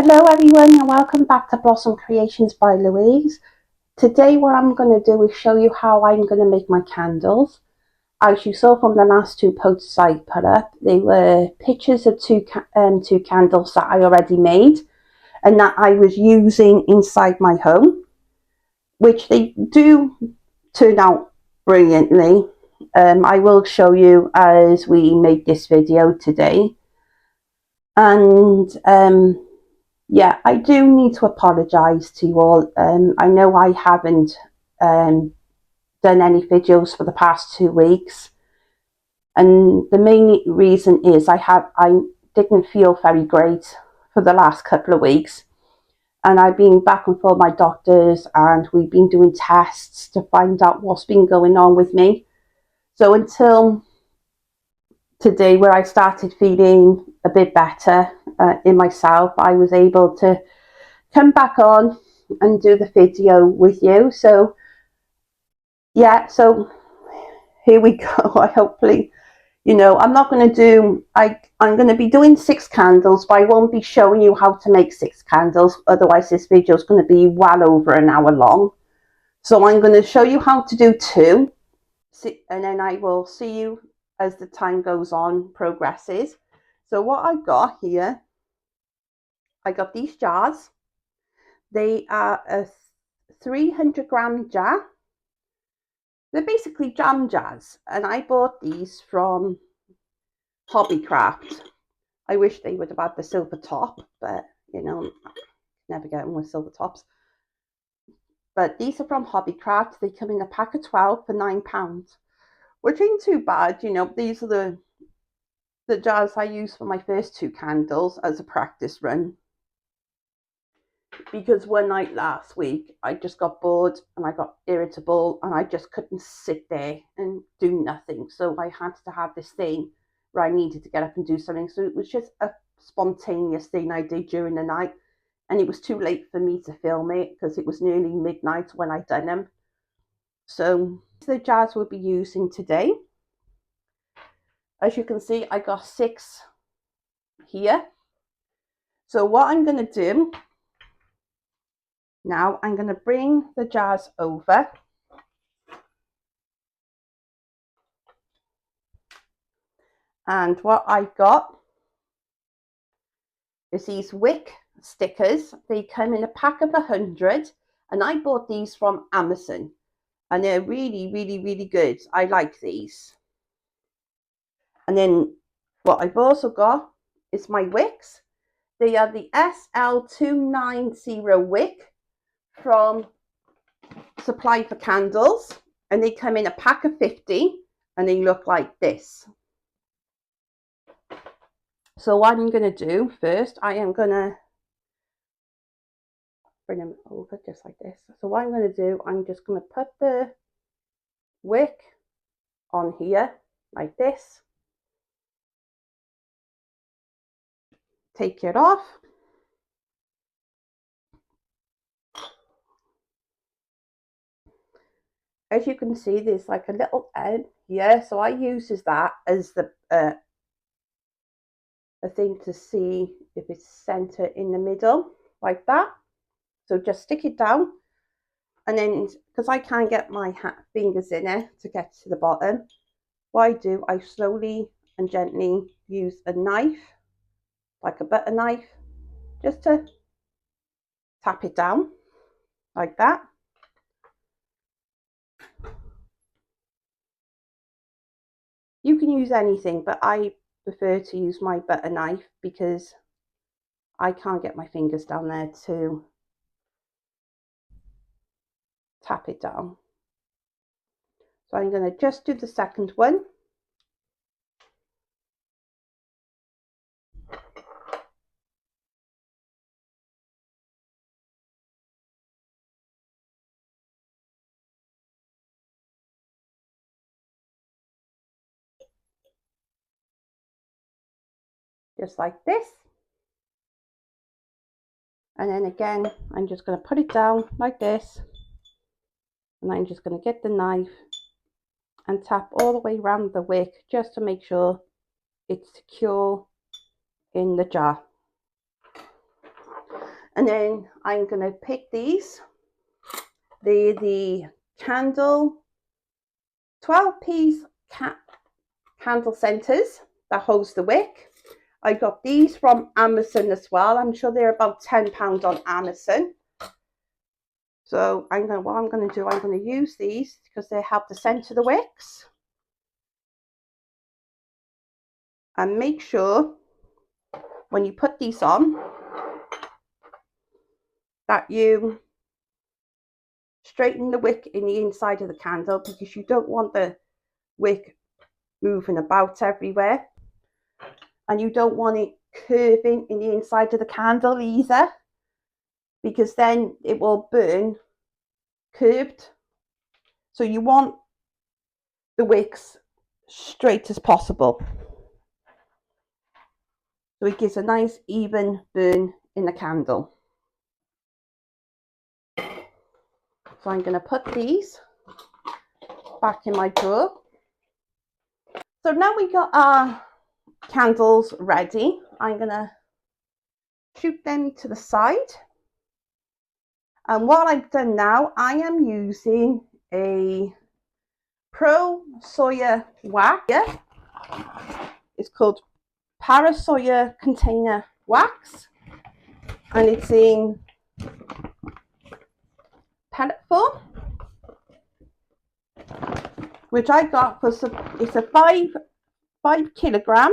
Hello everyone and welcome back to Blossom Creations by Louise. Today what I'm going to do is show you how I'm going to make my candles. As you saw from the last two posts I put up, they were pictures of two candles that I already made and that I was using inside my home, which they do turn out brilliantly. I will show you as we make this video today. And yeah, I do need to apologise to you all. I know I haven't done any videos for the past 2 weeks, and the main reason is I didn't feel very great for the last couple of weeks, and I've been back and forth my doctors, and we've been doing tests to find out what's been going on with me. So until today, where I started feeling a bit better in myself, I was able to come back on and do the video with you. So yeah, so here we go. I hopefully, I'm not going to do, I'm going to be doing 6 candles, but I won't be showing you how to make 6 candles. Otherwise this video is going to be well over an hour long. So I'm going to show you how to do 2, and then I will see you as the time goes on, progresses. So what I've got here, I got these jars. They are a 300-gram jar. They're basically jam jars, and I bought these from Hobbycraft. I wish they would have had the silver top, but never get them with silver tops. But these are from Hobbycraft. They come in a pack of 12 for £9, which ain't too bad. These are the jars I use for my first 2 candles as a practice run. Because one night last week I just got bored and I got irritable and I just couldn't sit there and do nothing. So I had to have this thing where I needed to get up and do something. So it was just a spontaneous thing I did during the night, and it was too late for me to film it because it was nearly midnight when I done them. So the jars we'll be using today, as you can see, I got 6 here. So what I'm going to do now, I'm going to bring the jars over. And what I got is these wick stickers. They come in a pack of 100, and I bought these from Amazon, and they're really, really, really good. I like these. And then what I've also got is my wicks. They are the SL290 wick from Supply for Candles, and they come in a pack of 50, and they look like this. So what I'm going to do first, I am going to bring them over just like this. So what I'm going to do, I'm just going to put the wick on here like this. Take it off. As you can see, there's like a little end here. So I uses that as the a thing to see if it's centered in the middle like that. So just stick it down, and then because I can't get my fingers in it to get to the bottom, what I do, I slowly and gently use a knife, like a butter knife, just to tap it down like that. You can use anything, but I prefer to use my butter knife because I can't get my fingers down there to tap it down. So I'm going to just do the second one. Just like this. And then again, I'm just going to put it down like this. And I'm just going to get the knife and tap all the way around the wick just to make sure it's secure in the jar. And then I'm going to pick these. They're the candle 12-piece candle centers that holds the wick. I got these from Amazon as well. I'm sure they're about £10 on Amazon. So what I'm going to do, I'm going to use these because they help to center the wicks. And make sure when you put these on that you straighten the wick in the inside of the candle, because you don't want the wick moving about everywhere, and you don't want it curving in the inside of the candle either, because then it will burn curved. So you want the wicks straight as possible, so it gives a nice even burn in the candle. So I'm going to put these back in my drawer. So now we got our candles ready. I'm going to shoot them to the side. And what I've done now, I am using a Pro Soya wax. It's called Parasoya Container Wax, and it's in pellet form, which I got for it's a 5 kilogram,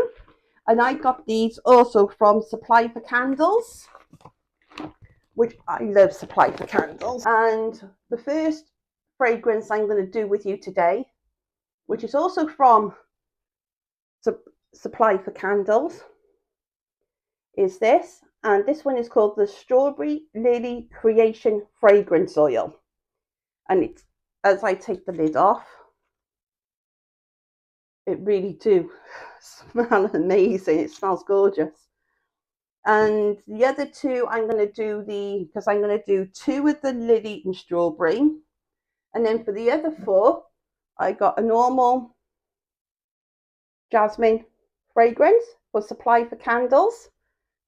and I got these also from Supply for Candles, which I love Supply for Candles. And the first fragrance I'm going to do with you today, which is also from Supply for Candles, is this. And this one is called the Strawberry Lily Creation Fragrance Oil. And it's, as I take the lid off, it really do smell amazing. It smells gorgeous. And the other two, I'm going to do because I'm going to do 2 with the lily and strawberry. And then for the other 4, I got a normal jasmine fragrance for Supply for Candles,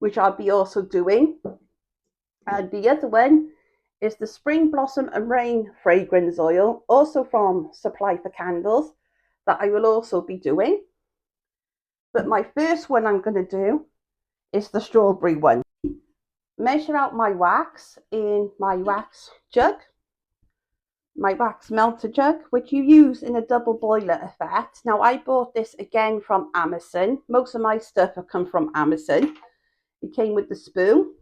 which I'll be also doing. And the other one is the Spring Blossom and Rain fragrance oil, also from Supply for Candles, that I will also be doing. But my first one I'm going to do is the strawberry one. Measure out my wax in my wax jug, my wax melter jug, which you use in a double boiler effect. Now, I bought this again from Amazon. Most of my stuff have come from Amazon. It came with the spoon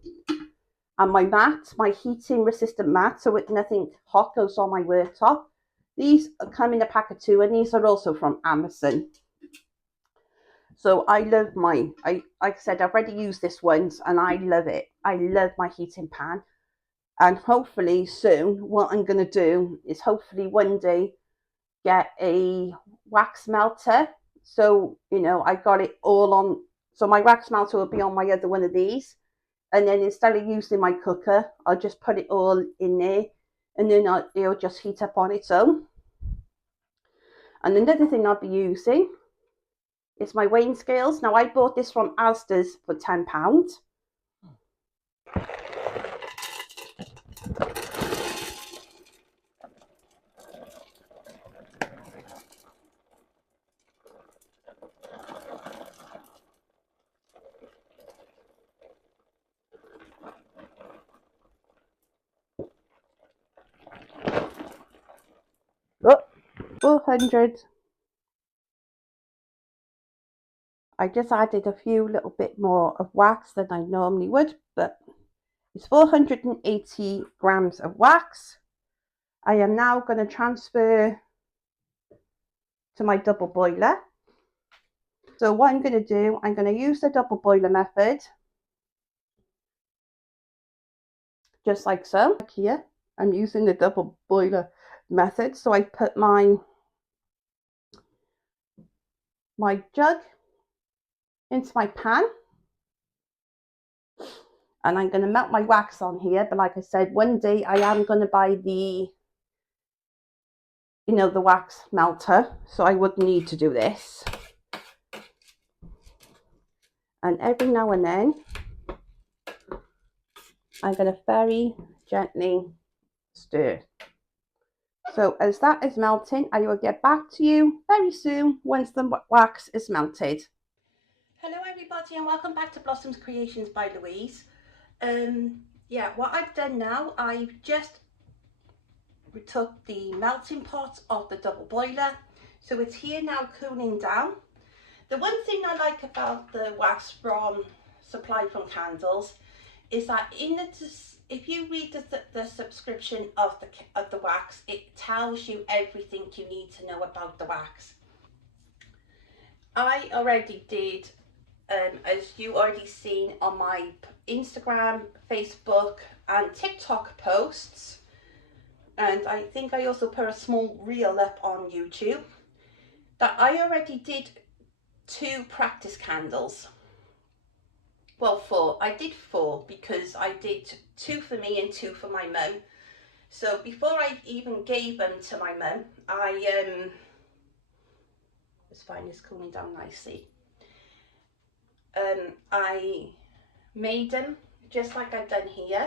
and my mat, my heating resistant mat, so nothing hot goes on my worktop. These come in a pack of 2, and these are also from Amazon. So I love mine. Like I said, I've already used this once and I love it. I love my heating pan. And hopefully soon, what I'm going to do is hopefully one day get a wax melter. So, I got it all on. So my wax melter will be on my other one of these. And then instead of using my cooker, I'll just put it all in there. And then it'll just heat up on its own. And another thing I'll be using is my weighing scales. Now, I bought this from Asda's for £10. Oh, 400. I just added a few little bit more of wax than I normally would, but it's 480 grams of wax. I am now going to transfer to my double boiler. So what I'm going to do, I'm going to use the double boiler method, just like so. Here, I'm using the double boiler method. So I put my jug into my pan, and I'm going to melt my wax on here. But like I said, one day I am going to buy the wax melter, so I would need to do this. And every now and then I'm going to very gently stir. So as that is melting, I will get back to you very soon once the wax is melted. Hello everybody and welcome back to Blossoms Creations by Louise. Yeah, what I've done now, I've just took the melting pot off the double boiler. So it's here now cooling down. The one thing I like about the wax from Supply from Candles is that if you read the subscription of the wax, it tells you everything you need to know about the wax. I already did, as you already seen on my Instagram, Facebook and TikTok posts, and I think I also put a small reel up on YouTube, that I already did 2 practice candles. Well, 4. I did 4 because I did 2 for me and 2 for my mum. So before I even gave them to my mum, let's find this cooling down nicely. I made them just like I've done here,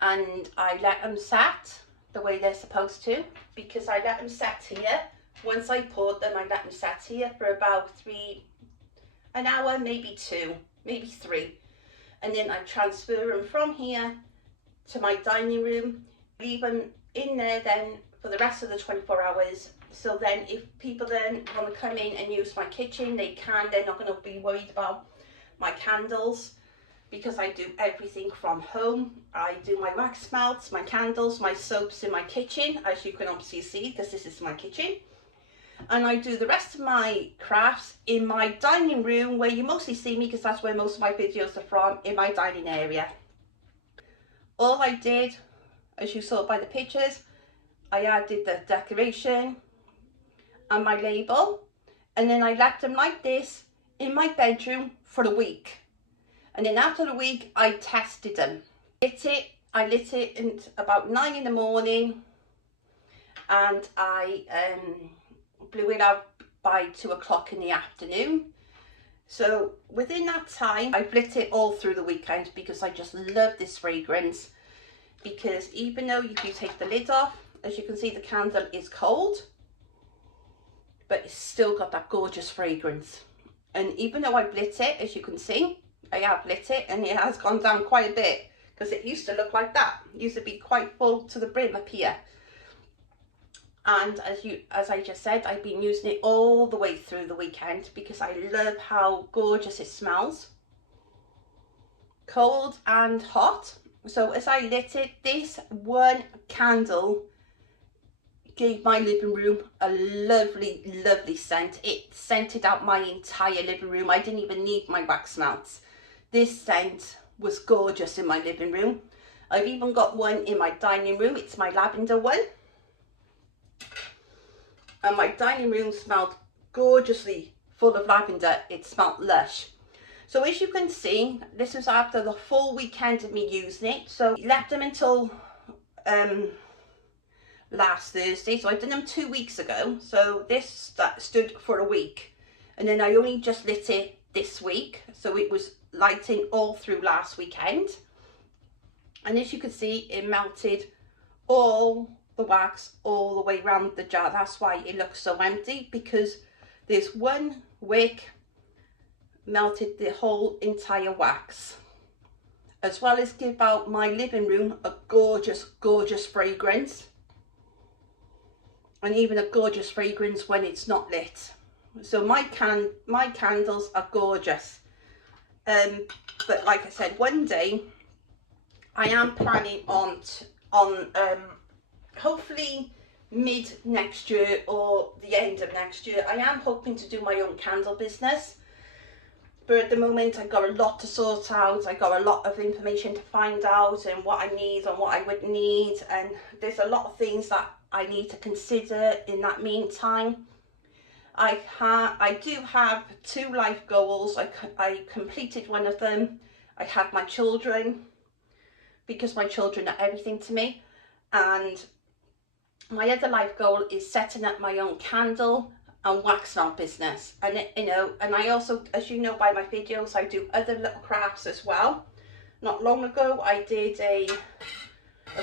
and I let them sat the way they're supposed to, because I let them sat here. Once I poured them, I let them sat here for about an hour, maybe 2, maybe 3, and then I transfer them from here to my dining room, leave them in there then for the rest of the 24 hours. So then if people then want to come in and use my kitchen, they can. They're not going to be worried about my candles, because I do everything from home. I do my wax melts, my candles, my soaps in my kitchen, as you can obviously see, because this is my kitchen. And I do the rest of my crafts in my dining room, where you mostly see me, because that's where most of my videos are from, in my dining area. All I did, as you saw by the pictures, I added the decoration and my label, and then I left them like this in my bedroom for a week. And then after the week, I tested them. I lit it at about 9 in the morning, and I blew it out by 2 o'clock in the afternoon. So within that time, I've lit it all through the weekend, because I just love this fragrance. Because even though if you take the lid off, as you can see, the candle is cold, but it's still got that gorgeous fragrance. And even though I've lit it, as you can see, I have lit it, and it has gone down quite a bit, because it used to look like that. It used to be quite full to the brim up here. And as I just said, I've been using it all the way through the weekend, because I love how gorgeous it smells, cold and hot. So as I lit it, this one candle gave my living room a lovely, lovely scent. It scented out my entire living room. I didn't even need my wax melts. This scent was gorgeous in my living room. I've even got one in my dining room. It's my lavender one. And my dining room smelled gorgeously full of lavender. It smelled lush. So as you can see, this was after the full weekend of me using it. So I left them until last Thursday. So I did them 2 weeks ago. So this stood for a week. And then I only just lit it this week. So it was lighting all through last weekend. And as you can see, it melted all the wax all the way around the jar. That's why it looks so empty, because there's one wick melted the whole entire wax, as well as give out my living room a gorgeous, gorgeous fragrance, and even a gorgeous fragrance when it's not lit. So my candles are gorgeous. But like I said, one day I am planning on hopefully mid next year or the end of next year, I am hoping to do my own candle business. But at the moment, I've got a lot to sort out. I got a lot of information to find out, and what I need and what I would need, and there's a lot of things that I need to consider in that meantime. I do have 2 life goals. I completed one of them. I have my children, because my children are everything to me, and my other life goal is setting up my own candle and wax melt business. And and I also, as you know by my videos, I do other little crafts as well. not long ago I did a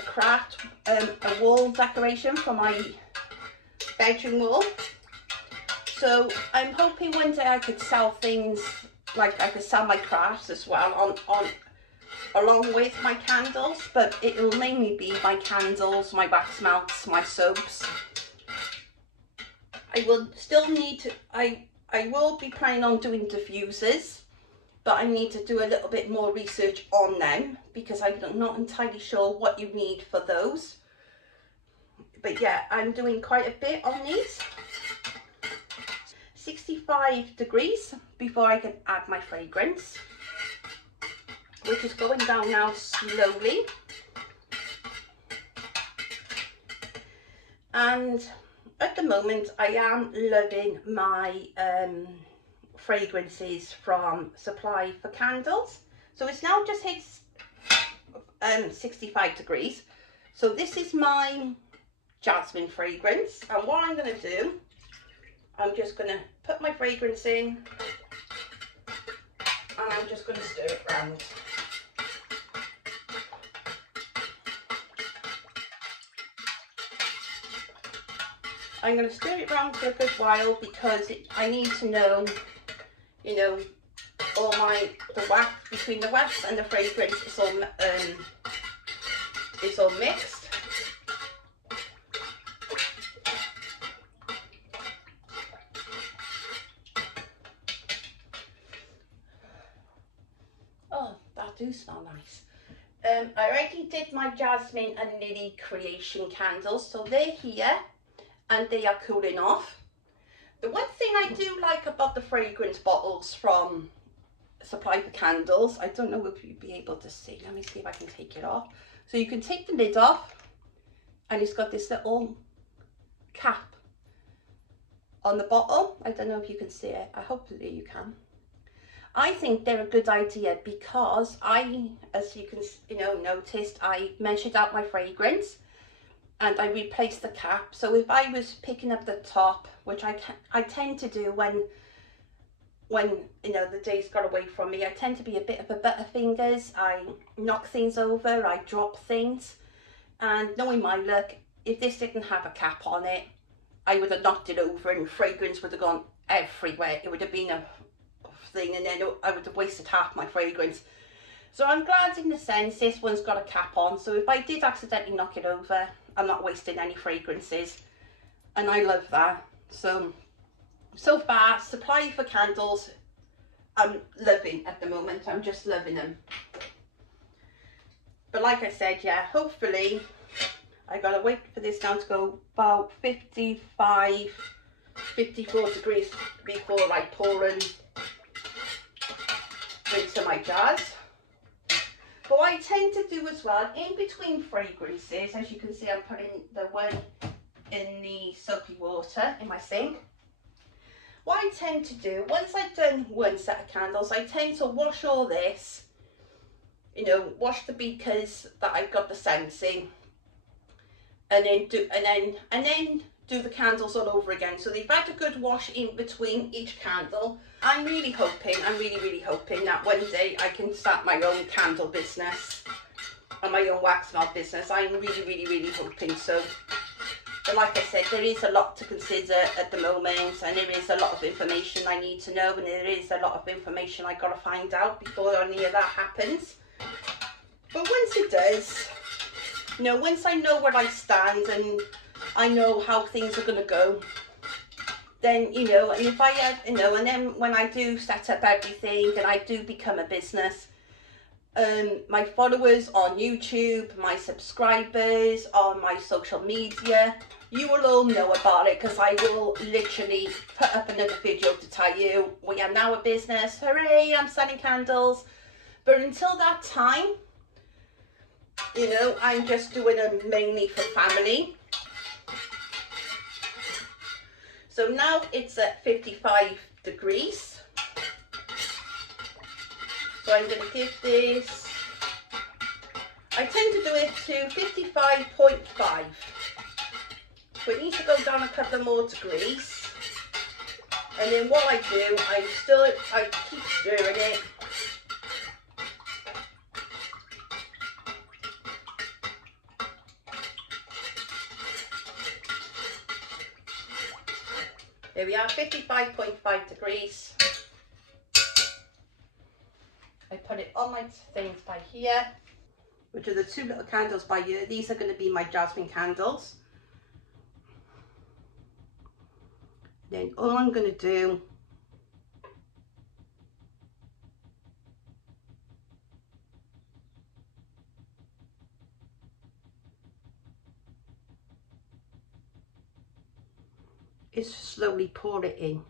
craft, a wall decoration for my bedroom wall. So I'm hoping one day I could sell things, like I could sell my crafts as well on along with my candles, but it will mainly be my candles, my wax melts, my soaps. I will still need to, I will be planning on doing diffusers, but I need to do a little bit more research on them because I'm not entirely sure what you need for those. But yeah, I'm doing quite a bit on these. 65 degrees before I can add my fragrance, which is going down now slowly. And at the moment I am loving my fragrances from Supply for Candles. So it's now just hit 65 degrees. So this is my jasmine fragrance, and what I'm going to do, I'm just going to put my fragrance in and I'm just going to stir it round. I'm going to stir it round for a good while because I need to know, you know, all the wax, between the wax and the fragrance is all mixed. Oh, that do smell nice. I already did my jasmine and lily creation candles, so they're here and they are cooling off. The one thing I do like about the fragrance bottles from Supply for Candles, I don't know if you'll be able to see, let me see if I can take it off. So you can take the lid off and it's got this little cap on the bottle. I don't know if you can see it, hopefully you can. I think they're a good idea because as you can noticed, I measured out my fragrance and I replaced the cap. So if I was picking up the top, which I tend to do when the day's got away from me, I tend to be a bit of a butterfingers. I knock things over, I drop things, and knowing my luck, if this didn't have a cap on it, I would have knocked it over and fragrance would have gone everywhere. It would have been a thing, and then I would have wasted half my fragrance. So I'm glad in the sense this one's got a cap on, so if I did accidentally knock it over, I'm not wasting any fragrances, and I love that. So far, Supply for Candles, I'm loving at the moment. I'm just loving them. But like I said, yeah, hopefully I gotta wait for this now to go about 55, 54 degrees before I pour them into my jars. But what I tend to do as well, in between fragrances, as you can see, I'm putting the one in the soapy water in my sink. What I tend to do, once I've done one set of candles, I tend to wash all this, wash the beakers that I've got the scents in, and then do the candles all over again. So they've had a good wash in between each candle. I'm really hoping that one day I can start my own candle business and my own wax melt business. I'm really hoping so. But like I said, there is a lot to consider at the moment, and there is a lot of information I need to know, and there is a lot of information I got to find out before any of that happens. But once it does, once I know where I stand and I know how things are going to go, then, and if I, and then when I do set up everything and I do become a business, my followers on YouTube, my subscribers on my social media, you will all know about it, because I will literally put up another video to tell you we are now a business. Hooray, I'm selling candles. But until that time, I'm just doing them mainly for family. So now it's at 55 degrees. So I'm going to give this, I tend to do it to 55.5. So it needs to go down a couple more degrees. And then what I do, I keep stirring it. Here we are, 55.5 degrees. I put it on my things by here, which are the two little candles by here. These are going to be my jasmine candles. Then all I'm going to do is slowly pour it in.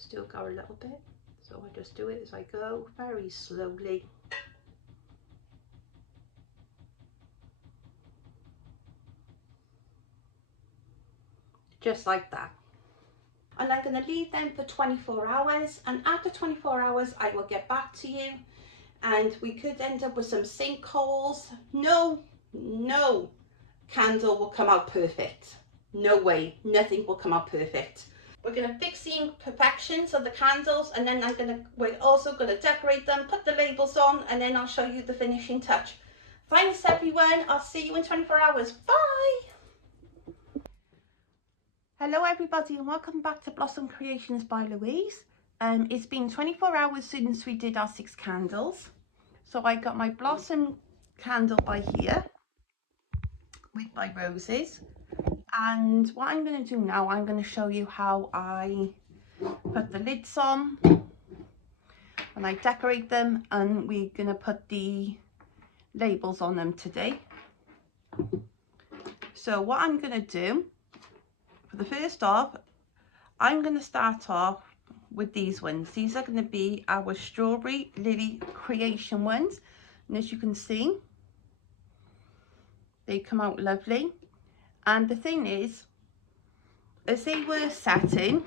Still go a little bit, so I just do it as I go, very slowly. Just like that. And I'm going to leave them for 24 hours, and after 24 hours I will get back to you, and we could end up with some sinkholes. No candle will come out perfect. No way, nothing will come out perfect. We're going to fix the imperfections of the candles, and then we're also going to decorate them, put the labels on, and then I'll show you the finishing touch. Thanks everyone, I'll see you in 24 hours. Bye! Hello everybody, and welcome back to Blossom Creations by Louise. It's been 24 hours since we did our 6 candles. So I got my Blossom candle by here with my roses. And what I'm going to do now, I'm going to show you how I put the lids on and I decorate them, and we're going to put the labels on them today. So what I'm going to do, for the first off, I'm going to start off with these ones. These are going to be our Strawberry Lily Creation ones, and as you can see, they come out lovely. And the thing is, as they were setting,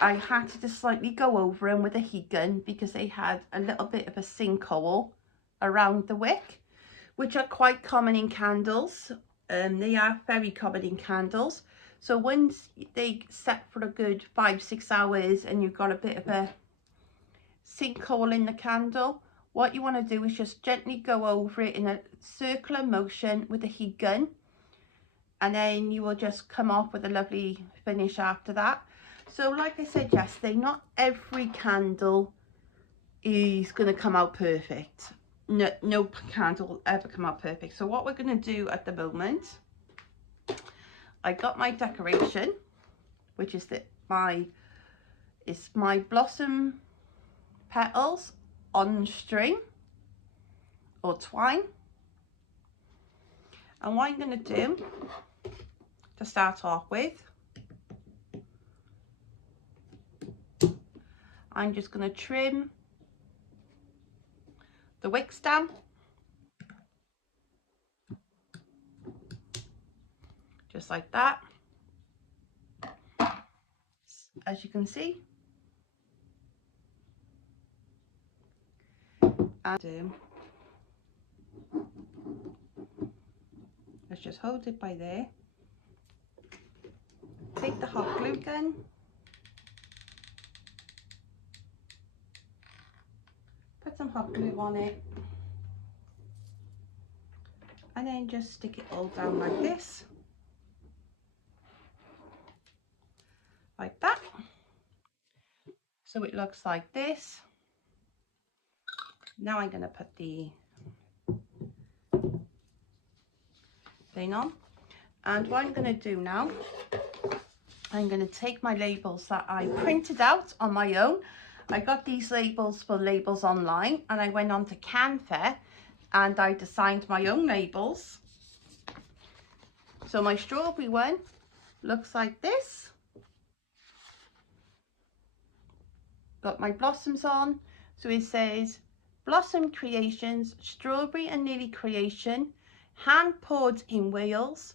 I had to just slightly go over them with a heat gun because they had a little bit of a sinkhole around the wick, which are quite common in candles. They are very common in candles. So once they set for a good 5-6 hours and you've got a bit of a sinkhole in the candle, what you want to do is just gently go over it in a circular motion with a heat gun, and then you will just come off with a lovely finish after that. So like I said yesterday, not every candle is going to come out perfect. No candle will ever come out perfect. So what we're going to do at the moment, I got my decoration, which is my blossom petals on string or twine. And what I'm going to do to start off with, I'm just going to trim the wick stem, just like that, as you can see. And let's just hold it by there. Take the hot glue gun, put some hot glue on it, and then just stick it all down like this, like that. So it looks like this. Now I'm going to put the thing on, and what I'm going to do now, I'm going to take my labels that I printed out on my own. I got these labels for Labels Online, and I went on to Canva and I designed my own labels. So my strawberry one looks like this. Got my blossoms on, so it says Blossom Creations, Strawberry and Lily Creation, hand poured in Wales,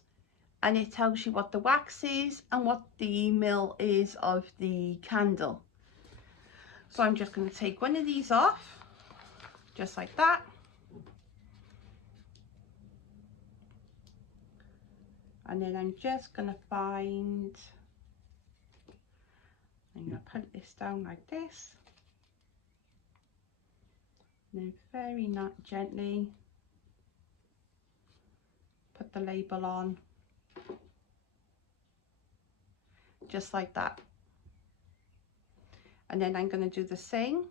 and it tells you what the wax is and what the mil is of the candle. So I'm just going to take one of these off, just like that. And then I'm just going to I'm going to put this down like this. And then very gently put the label on, just like that. And then I'm going to do the same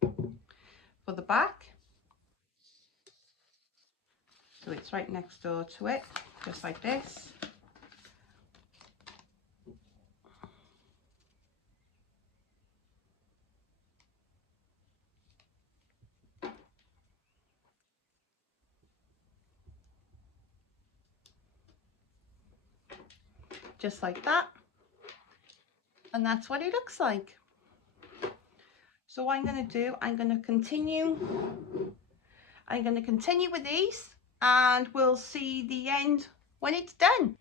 for the back. So it's right next door to it, just like this. Just like that. And that's what it looks like. So what I'm going to do, I'm going to continue with these, and we'll see the end when it's done.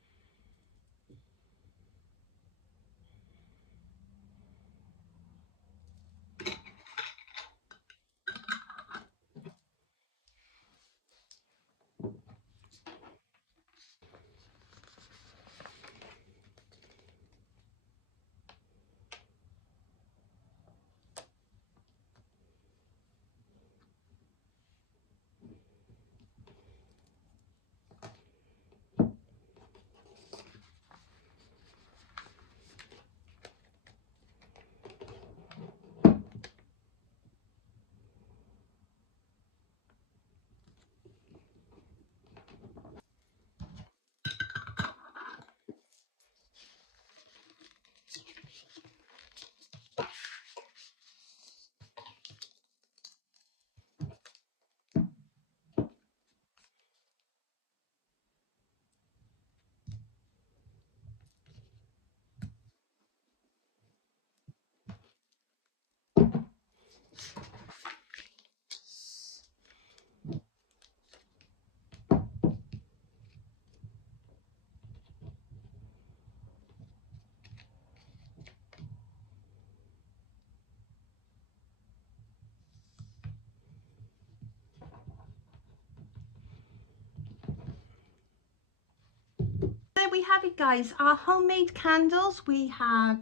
There we have it, guys, our homemade candles. We have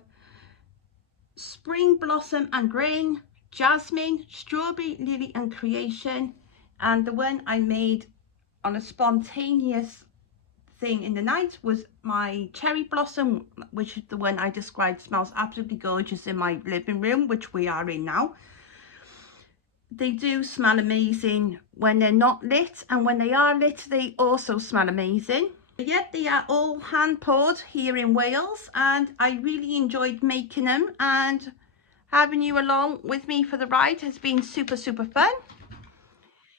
spring blossom and rain, jasmine, strawberry, lily and creation, and the one I made on a spontaneous thing in the night was my cherry blossom, which is the one I described smells absolutely gorgeous in my living room, which we are in now. They do smell amazing when they're not lit, and when they are lit they also smell amazing. Yet they are all hand poured here in Wales, and I really enjoyed making them, and having you along with me for the ride has been super fun.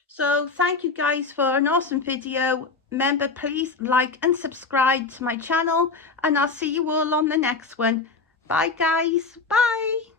So thank you guys for an awesome video. Remember, please like and subscribe to my channel, and I'll see you all on the next one. Bye guys, bye.